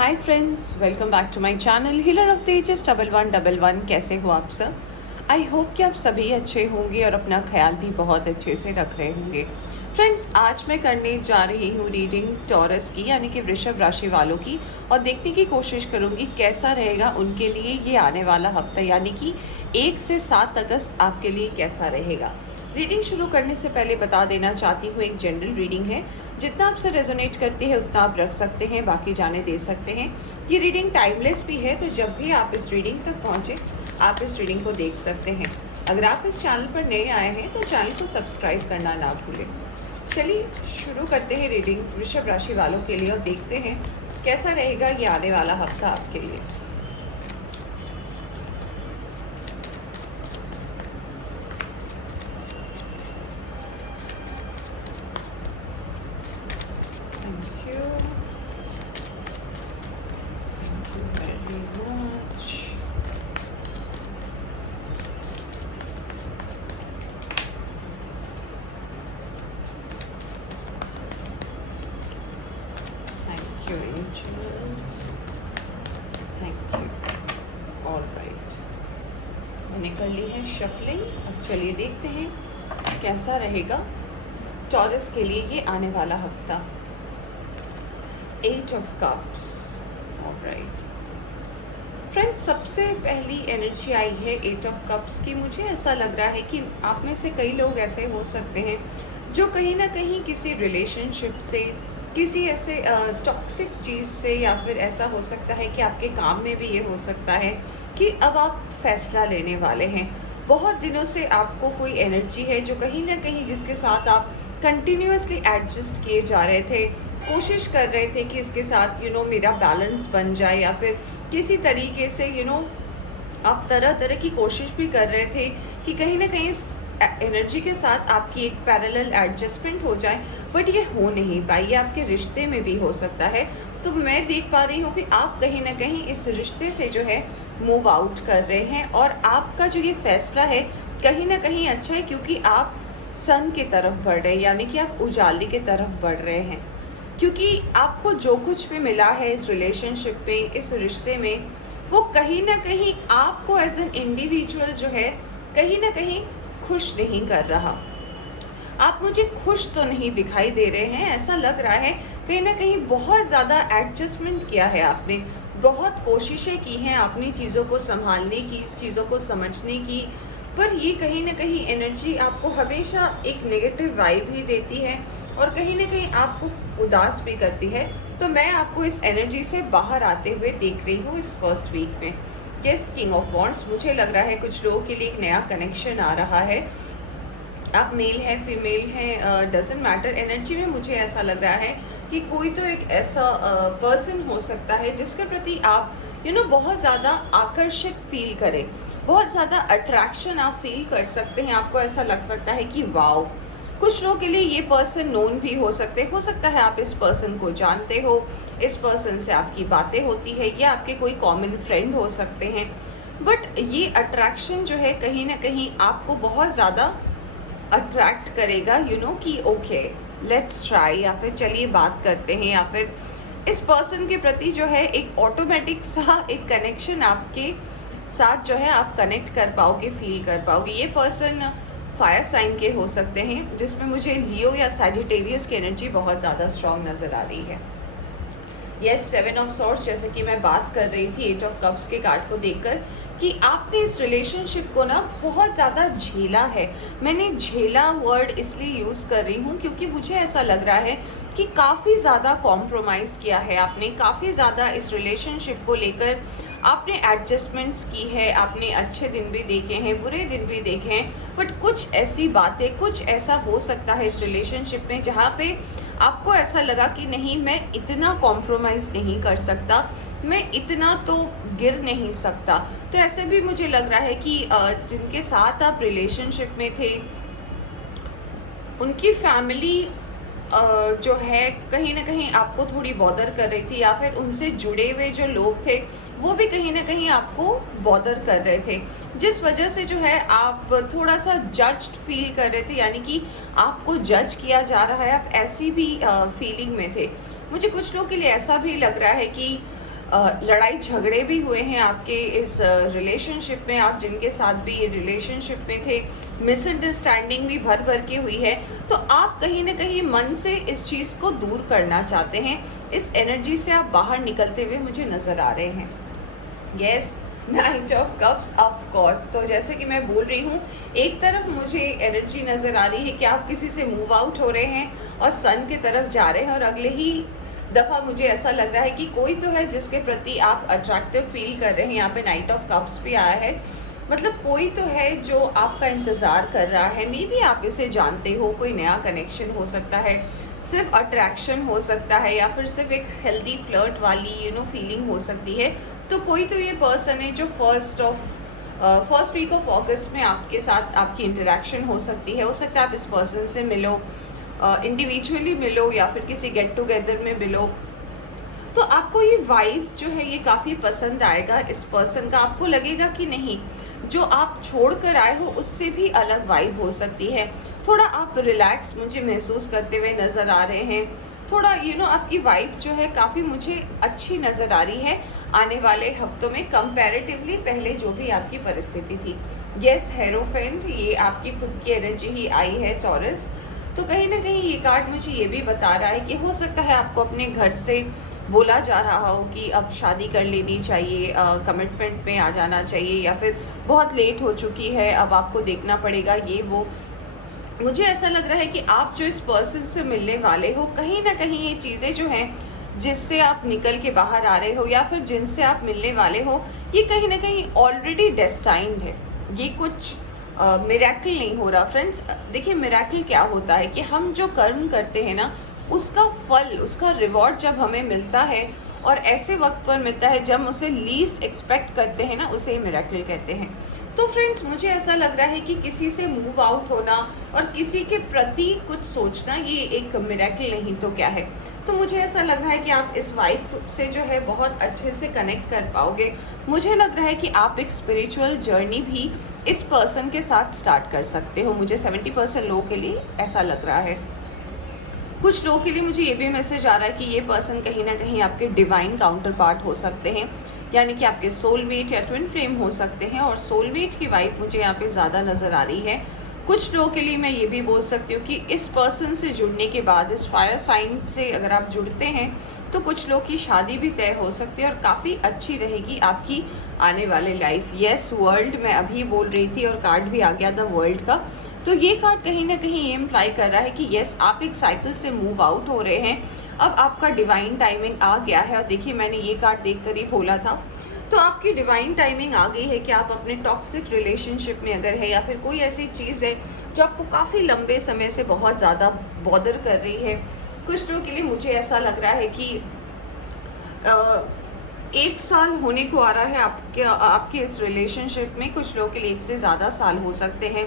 Hi friends, welcome back to my channel healer of Tejas 1111। कैसे हो आप सब? आई होप कि आप सभी अच्छे होंगे और अपना ख्याल भी बहुत अच्छे से रख रहे होंगे। फ्रेंड्स, आज मैं करने जा रही हूँ रीडिंग टॉरस की, यानी कि वृषभ राशि वालों की, और देखने की कोशिश करूँगी कैसा रहेगा उनके लिए ये आने वाला हफ्ता, यानी कि 1 से 7 अगस्त आपके लिए कैसा रहेगा। रीडिंग शुरू करने से पहले बता देना चाहती हूँ, एक जनरल रीडिंग है, जितना आपसे रेजोनेट करती है उतना आप रख सकते हैं, बाकी जाने दे सकते हैं। ये रीडिंग टाइमलेस भी है, तो जब भी आप इस रीडिंग तक पहुँचे आप इस रीडिंग को देख सकते हैं। अगर आप इस चैनल पर नए आए हैं तो चैनल को सब्सक्राइब करना ना भूलें। चलिए शुरू करते हैं रीडिंग वृषभ राशि वालों के लिए और देखते हैं कैसा रहेगा ये आने वाला हफ्ता आपके लिए। Thank you. Thank you very much. Thank you, angels. Thank you. All right. मैंने कर ली है शफलिंग। अब चलिए देखते हैं कैसा रहेगा टॉरस के लिए ये आने वाला हफ्ता। 8 of Cups. All right. Friends, सबसे पहली एनर्जी आई है 8 ऑफ कप्स की। मुझे ऐसा लग रहा है कि आप में से कई लोग ऐसे हो सकते हैं जो कहीं ना कहीं किसी रिलेशनशिप से, किसी ऐसे टॉक्सिक चीज़ से, या फिर ऐसा हो सकता है कि आपके काम में भी ये हो सकता है कि अब आप फैसला लेने वाले हैं। बहुत दिनों से आपको कोई एनर्जी है जो कहीं ना कहीं जिसके साथ आप कंटिन्यूसली एडजस्ट किए जा रहे थे, कोशिश कर रहे थे कि इसके साथ मेरा बैलेंस बन जाए, या फिर किसी तरीके से आप तरह तरह की कोशिश भी कर रहे थे कि कहीं ना कहीं इस एनर्जी के साथ आपकी एक पैरेलल एडजस्टमेंट हो जाए, बट ये हो नहीं पाई। ये आपके रिश्ते में भी हो सकता है। तो मैं देख पा रही हूँ कि आप कहीं ना कहीं इस रिश्ते से जो है मूव आउट कर रहे हैं, और आपका जो ये फैसला है कहीं ना कहीं अच्छा है, क्योंकि आप सन की तरफ बढ़ रहे हैं, यानी कि आप उजाले की तरफ बढ़ रहे हैं। क्योंकि आपको जो कुछ भी मिला है इस रिलेशनशिप में, इस रिश्ते में, वो कहीं ना कहीं आपको एज एन इंडिविजुअल जो है कहीं ना कहीं खुश नहीं कर रहा। आप मुझे खुश तो नहीं दिखाई दे रहे हैं। ऐसा लग रहा है कहीं ना कहीं बहुत ज़्यादा एडजस्टमेंट किया है आपने, बहुत कोशिशें की हैं अपनी चीज़ों को संभालने की, चीज़ों को समझने की, पर ये कहीं ना कहीं एनर्जी आपको हमेशा एक नेगेटिव वाइब ही देती है और कहीं ना कहीं आपको उदास भी करती है। तो मैं आपको इस एनर्जी से बाहर आते हुए देख रही हूँ इस फर्स्ट वीक में। यस, किंग ऑफ वॉन्ड्स, मुझे लग रहा है कुछ लोगों के लिए एक नया कनेक्शन आ रहा है। आप मेल हैं, फीमेल हैं, डजेंट मैटर। एनर्जी में मुझे ऐसा लग रहा है कि कोई तो एक ऐसा पर्सन हो सकता है जिसके प्रति आप बहुत ज़्यादा आकर्षित फील करें, बहुत ज़्यादा अट्रैक्शन आप फील कर सकते हैं। आपको ऐसा लग सकता है कि वाओ। कुछ लोगों के लिए ये पर्सन नोन भी हो सकता है आप इस पर्सन को जानते हो, इस पर्सन से आपकी बातें होती है, या आपके कोई कॉमन फ्रेंड हो सकते हैं। बट ये अट्रैक्शन जो है कहीं ना कहीं आपको बहुत ज़्यादा अट्रैक्ट करेगा, कि ओके लेट्स ट्राई, या फिर चलिए बात करते हैं, या फिर इस पर्सन के प्रति जो है एक ऑटोमेटिक सा एक कनेक्शन आपके साथ जो है आप कनेक्ट कर पाओगे, फील कर पाओगे। ये पर्सन फायर साइन के हो सकते हैं, जिसमें मुझे लियो या सैजिटेरियस की एनर्जी बहुत ज़्यादा स्ट्रॉन्ग नज़र आ रही है। यस, 7 ऑफ सॉर्ड्स, जैसे कि मैं बात कर रही थी 8 ऑफ कप्स के कार्ड को देखकर, कि आपने इस रिलेशनशिप को ना बहुत ज़्यादा झेला है। मैंने झेला वर्ड इसलिए यूज़ कर रही हूँ क्योंकि मुझे ऐसा लग रहा है कि काफ़ी ज़्यादा कॉम्प्रोमाइज़ किया है आपने, काफ़ी ज़्यादा इस रिलेशनशिप को लेकर आपने एडजस्टमेंट्स की है। आपने अच्छे दिन भी देखे हैं, बुरे दिन भी देखे हैं, बट कुछ ऐसी बातें, कुछ ऐसा हो सकता है इस रिलेशनशिप में जहाँ पे आपको ऐसा लगा कि नहीं, मैं इतना कॉम्प्रोमाइज़ नहीं कर सकता, मैं इतना तो गिर नहीं सकता। तो ऐसे भी मुझे लग रहा है कि जिनके साथ आप रिलेशनशिप में थे उनकी फैमिली जो है कहीं ना कहीं आपको थोड़ी बॉदर कर रही थी, या फिर उनसे जुड़े हुए जो लोग थे वो भी कहीं ना कहीं आपको बॉदर कर रहे थे, जिस वजह से जो है आप थोड़ा सा जज्ड फील कर रहे थे, यानी कि आपको जज किया जा रहा है, आप ऐसी भी फीलिंग में थे। मुझे कुछ लोगों के लिए ऐसा भी लग रहा है कि लड़ाई झगड़े भी हुए हैं आपके इस रिलेशनशिप में, आप जिनके साथ भी ये रिलेशनशिप में थे, मिसअंडरस्टैंडिंग भी भर भर के हुई है। तो आप कहीं ना कहीं मन से इस चीज़ को दूर करना चाहते हैं, इस एनर्जी से आप बाहर निकलते हुए मुझे नज़र आ रहे हैं। Yes, night of cups of course. तो जैसे कि मैं बोल रही हूँ, एक तरफ मुझे एनर्जी नज़र आ रही है कि आप किसी से मूव आउट हो रहे हैं और सन की तरफ जा रहे हैं, और अगले ही दफ़ा मुझे ऐसा लग रहा है कि कोई तो है जिसके प्रति आप अट्रैक्टिव फील कर रहे हैं। यहाँ पे नाइट ऑफ कप्स भी आया है, मतलब कोई तो है जो आपका इंतज़ार कर रहा है। मे बी आप इसे जानते हो, कोई नया कनेक्शन हो सकता है, सिर्फ अट्रैक्शन हो सकता है, या फिर सिर्फ एक हेल्दी फ्लर्ट वाली फीलिंग हो सकती है। तो कोई तो ये पर्सन है जो फर्स्ट वीक ऑफ अगस्त में आपके साथ आपकी इंटरेक्शन हो सकती है। हो सकता है आप इस पर्सन से मिलो, इंडिविजुअली मिलो, या फिर किसी गेट टुगेदर में मिलो। तो आपको ये वाइब जो है ये काफ़ी पसंद आएगा इस पर्सन का। आपको लगेगा कि नहीं, जो आप छोड़ कर आए हो उससे भी अलग वाइब हो सकती है। थोड़ा आप रिलैक्स मुझे महसूस करते हुए नज़र आ रहे हैं। थोड़ा आपकी वाइब जो है काफ़ी मुझे अच्छी नज़र आ रही है आने वाले हफ्तों में, कंपैरेटिवली पहले जो भी आपकी परिस्थिति थी। यस हेरोफेंट, ये आपकी खुद की एनर्जी ही आई है टॉरस। तो कहीं ना कहीं ये कार्ड मुझे ये भी बता रहा है कि हो सकता है आपको अपने घर से बोला जा रहा हो कि अब शादी कर लेनी चाहिए, कमिटमेंट में आ जाना चाहिए, या फिर बहुत लेट हो चुकी है, अब आपको देखना पड़ेगा ये वो। मुझे ऐसा लग रहा है कि आप जो इस पर्सन से मिलने वाले हो, कहीं ना कहीं ये चीज़ें जो हैं जिससे आप निकल के बाहर आ रहे हो, या फिर जिनसे आप मिलने वाले हो, ये कहीं ना कहीं ऑलरेडी डेस्टाइन्ड है। ये कुछ मिरेकल नहीं हो रहा फ्रेंड्स। देखिए, मिरेकल क्या होता है कि हम जो कर्म करते हैं ना, उसका फल, उसका रिवॉर्ड जब हमें मिलता है, और ऐसे वक्त पर मिलता है जब उसे लीस्ट एक्सपेक्ट करते हैं ना, उसे मिरेकल कहते हैं। तो फ्रेंड्स, मुझे ऐसा लग रहा है कि किसी से मूव आउट होना और किसी के प्रति कुछ सोचना, ये एक मिरेकल नहीं तो क्या है। तो मुझे ऐसा लग रहा है कि आप इस वाइब से जो है बहुत अच्छे से कनेक्ट कर पाओगे। मुझे लग रहा है कि आप एक स्पिरिचुअल जर्नी भी इस पर्सन के साथ स्टार्ट कर सकते हो। मुझे 70% लोगों के लिए ऐसा लग रहा है। कुछ लोगों के लिए मुझे ये भी मैसेज आ रहा है कि ये पर्सन कहीं ना कहीं आपके डिवाइन काउंटर पार्ट हो सकते हैं, यानी कि आपके सोलमेट या ट्विन फ्लेम हो सकते हैं। और सोलमेट की वाइब मुझे यहाँ पे ज़्यादा नज़र आ रही है। कुछ लोगों के लिए मैं ये भी बोल सकती हूँ कि इस पर्सन से जुड़ने के बाद, इस फायर साइन से अगर आप जुड़ते हैं, तो कुछ लोग की शादी भी तय हो सकती है और काफ़ी अच्छी रहेगी आपकी आने वाली लाइफ। यस, वर्ल्ड मैं अभी बोल रही थी और कार्ड भी आ गया था वर्ल्ड का। तो ये कार्ड कहीं ना कहीं ये इम्प्लाई कर रहा है कि यस, आप एक साइकिल से मूव आउट हो रहे हैं, अब आपका डिवाइन टाइमिंग आ गया है। और देखिए, मैंने ये कार्ड देखकर ही बोला था, तो आपकी डिवाइन टाइमिंग आ गई है कि आप अपने टॉक्सिक रिलेशनशिप में अगर है, या फिर कोई ऐसी चीज़ है जो आपको काफ़ी लंबे समय से बहुत ज़्यादा बॉदर कर रही है। कुछ लोगों के लिए मुझे ऐसा लग रहा है कि 1 साल होने को आ रहा है आपके इस रिलेशनशिप में। कुछ लोगों के लिए 1 से ज़्यादा साल हो सकते हैं,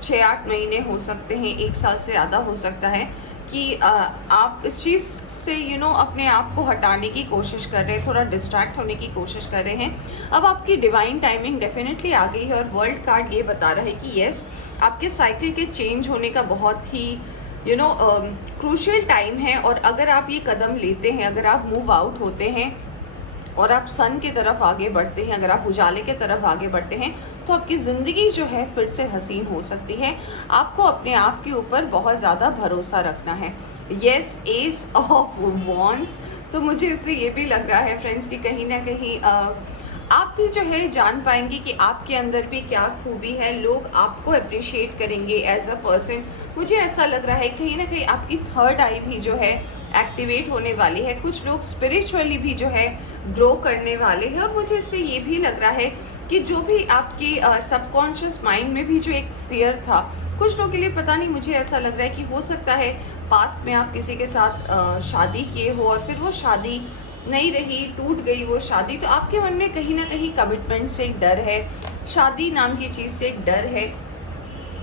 6-8 महीने हो सकते हैं, 1 साल से ज़्यादा हो सकता है कि आप इस चीज़ से अपने आप को हटाने की कोशिश कर रहे हैं, थोड़ा डिस्ट्रैक्ट होने की कोशिश कर रहे हैं। अब आपकी डिवाइन टाइमिंग डेफिनेटली आ गई है, और वर्ल्ड कार्ड ये बता रहा है कि यस, आपके साइकिल के चेंज होने का बहुत ही क्रूशियल टाइम है। और अगर आप ये कदम लेते हैं, अगर आप मूव आउट होते हैं और आप सन की तरफ आगे बढ़ते हैं, अगर आप उजाले की तरफ आगे बढ़ते हैं, तो आपकी ज़िंदगी जो है फिर से हसीन हो सकती है। आपको अपने आप के ऊपर बहुत ज़्यादा भरोसा रखना है। Yes, S of wands. तो मुझे इससे ये भी लग रहा है फ्रेंड्स कि कहीं ना कहीं आप भी जो है जान पाएंगे कि आपके अंदर भी क्या खूबी है, लोग आपको अप्रिशिएट करेंगे एज अ पर्सन। मुझे ऐसा लग रहा है कहीं ना कहीं आपकी थर्ड आई भी जो है एक्टिवेट होने वाली है। कुछ लोग स्पिरिचुअली भी जो है ग्रो करने वाले हैं। और मुझे इससे ये भी लग रहा है कि जो भी आपके सबकॉन्शियस माइंड में भी जो एक फियर था, कुछ लोगों के लिए पता नहीं, मुझे ऐसा लग रहा है कि हो सकता है पास्ट में आप किसी के साथ शादी किए हो और फिर वो शादी नहीं रही, टूट गई वो शादी। तो आपके मन में कहीं ना कहीं कमिटमेंट से एक डर है, शादी नाम की चीज़ से एक डर है।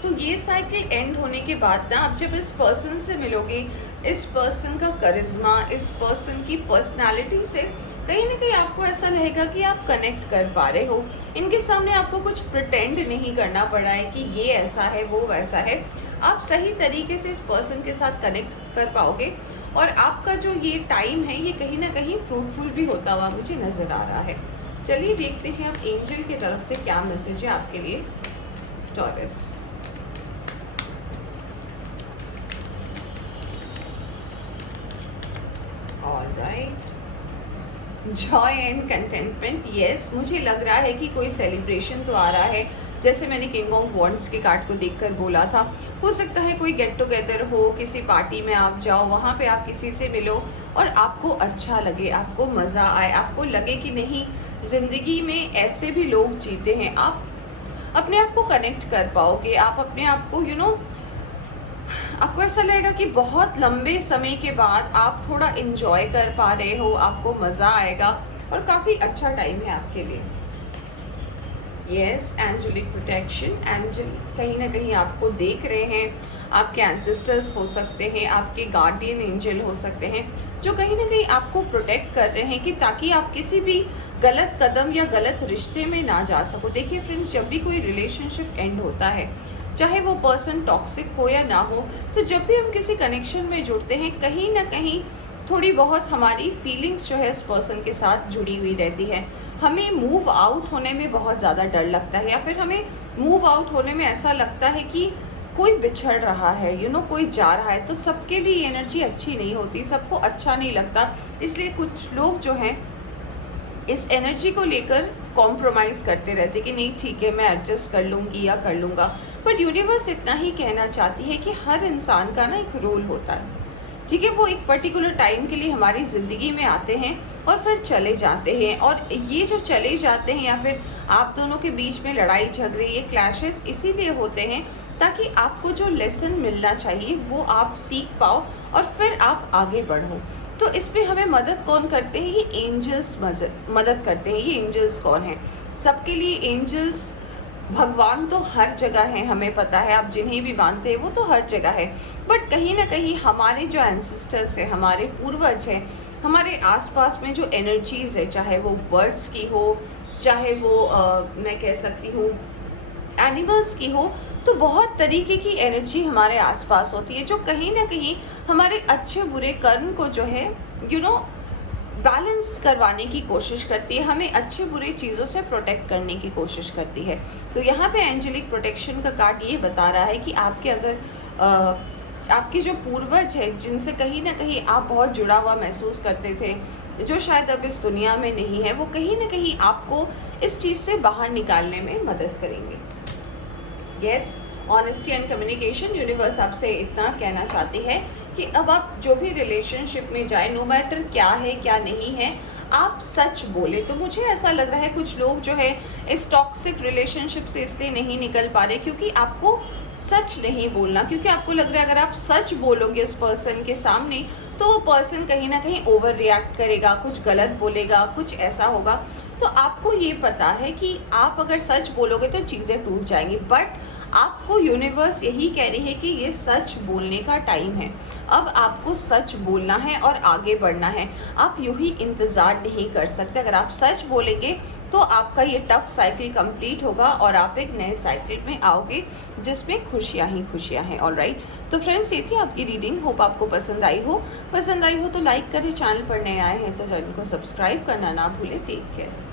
तो ये साइकिल एंड होने के बाद ना, आप जब इस पर्सन से मिलोगे, इस पर्सन का करिश्मा, इस पर्सन की पर्सनालिटी से कहीं ना कहीं आपको ऐसा रहेगा कि आप कनेक्ट कर पा रहे हो। इनके सामने आपको कुछ प्रिटेंड नहीं करना पड़ा है कि ये ऐसा है वो वैसा है। आप सही तरीके से इस पर्सन के साथ कनेक्ट कर पाओगे। और आपका जो ये टाइम है ये कहीं ना कहीं फ्रूटफुल भी होता हुआ मुझे नज़र आ रहा है। चलिए देखते हैं अब एंजल की तरफ से क्या मैसेज है आपके लिए taurus. Alright, Joy and contentment. Yes, मुझे लग रहा है कि कोई सेलिब्रेशन तो आ रहा है, जैसे मैंने किंग ऑफ वॉन्ड्स के कार्ड को देखकर बोला था। हो सकता है कोई गेट टुगेदर हो, किसी पार्टी में आप जाओ, वहाँ पे आप किसी से मिलो और आपको अच्छा लगे, आपको मज़ा आए, आपको लगे कि नहीं ज़िंदगी में ऐसे भी लोग जीते हैं। आप अपने आप को कनेक्ट कर पाओगे, आप अपने आप को आपको ऐसा लगेगा कि बहुत लंबे समय के बाद आप थोड़ा इन्जॉय कर पा रहे हो, आपको मज़ा आएगा और काफ़ी अच्छा टाइम है आपके लिए। Yes, angelic protection. एंजल कहीं ना कहीं आपको देख रहे हैं, आपके एंसेस्टर्स हो सकते हैं, आपके गार्डियन एंजल हो सकते हैं, जो कहीं ना कहीं आपको प्रोटेक्ट कर रहे हैं कि ताकि आप किसी भी गलत कदम या गलत रिश्ते में ना जा सको। देखिए फ्रेंड्स, जब भी कोई रिलेशनशिप एंड होता है, चाहे वो पर्सन टॉक्सिक हो या ना हो, तो जब भी हम किसी कनेक्शन में जुड़ते हैं, कहीं ना कहीं थोड़ी बहुत हमारी फीलिंग्स जो है इस पर्सन के साथ जुड़ी हुई रहती है। हमें मूव आउट होने में बहुत ज़्यादा डर लगता है, या फिर हमें मूव आउट होने में ऐसा लगता है कि कोई बिछड़ रहा है, कोई जा रहा है, तो सबके लिए एनर्जी अच्छी नहीं होती, सबको अच्छा नहीं लगता। इसलिए कुछ लोग जो हैं इस एनर्जी को लेकर कॉम्प्रोमाइज़ करते रहते कि नहीं ठीक है, मैं एडजस्ट कर लूँगी या कर लूँगा। बट यूनिवर्स इतना ही कहना चाहती है कि हर इंसान का ना एक रोल होता है, ठीक है। वो एक पर्टिकुलर टाइम के लिए हमारी ज़िंदगी में आते हैं और फिर चले जाते हैं, और ये जो चले जाते हैं या फिर आप दोनों के बीच में लड़ाई झगड़े, ये क्लैशेस इसीलिए होते हैं ताकि आपको जो लेसन मिलना चाहिए वो आप सीख पाओ और फिर आप आगे बढ़ो। तो इसमें हमें मदद कौन करते हैं? ये एंजल्स मदद करते हैं। ये एंजल्स कौन हैं? सबके लिए एंजल्स, भगवान तो हर जगह है, हमें पता है, आप जिन्हें भी मानते हैं वो तो हर जगह है। बट कहीं ना कहीं हमारे जो एंसेस्टर्स हैं, हमारे पूर्वज हैं, हमारे आसपास में जो एनर्जीज़ है, चाहे वो बर्ड्स की हो, चाहे वो मैं कह सकती हूँ एनिमल्स की हो, तो बहुत तरीके की एनर्जी हमारे आसपास होती है जो कहीं ना कहीं हमारे अच्छे बुरे कर्म को जो है बैलेंस करवाने की कोशिश करती है, हमें अच्छे बुरे चीज़ों से प्रोटेक्ट करने की कोशिश करती है। तो यहाँ पे एंजेलिक प्रोटेक्शन का कार्ड ये बता रहा है कि आपके अगर आपके जो पूर्वज है, जिनसे कहीं ना कहीं आप बहुत जुड़ा हुआ महसूस करते थे, जो शायद अब इस दुनिया में नहीं है, वो कहीं ना कहीं आपको इस चीज़ से बाहर निकालने में मदद करेंगे। Yes, honesty and communication. Universe आपसे इतना कहना चाहती है कि अब आप जो भी रिलेशनशिप में जाए, नो मैटर क्या है क्या नहीं है, आप सच बोले। तो मुझे ऐसा लग रहा है कुछ लोग जो है इस टॉक्सिक रिलेशनशिप से इसलिए नहीं निकल पा रहे क्योंकि आपको सच नहीं बोलना, क्योंकि आपको लग रहा है अगर आप सच बोलोगे उस पर्सन के सामने तो वो पर्सन कहीं ना कहीं ओवर रिएक्ट करेगा, कुछ गलत बोलेगा, कुछ ऐसा होगा। तो आपको ये पता है कि आप अगर सच बोलोगे तो चीज़ें टूट जाएंगी, बट आपको यूनिवर्स यही कह रही है कि ये सच बोलने का टाइम है। अब आपको सच बोलना है और आगे बढ़ना है, आप यूं ही इंतज़ार नहीं कर सकते। अगर आप सच बोलेंगे तो आपका ये टफ साइकिल कंप्लीट होगा और आप एक नए साइकिल में आओगे जिसमें खुशियाँ ही खुशियाँ हैं। ऑलराइट, तो फ्रेंड्स ये थी आपकी रीडिंग। होप आपको पसंद आई हो तो लाइक करें, चैनल पर नए आए हैं तो चैनल को सब्सक्राइब करना ना भूलें। Take care.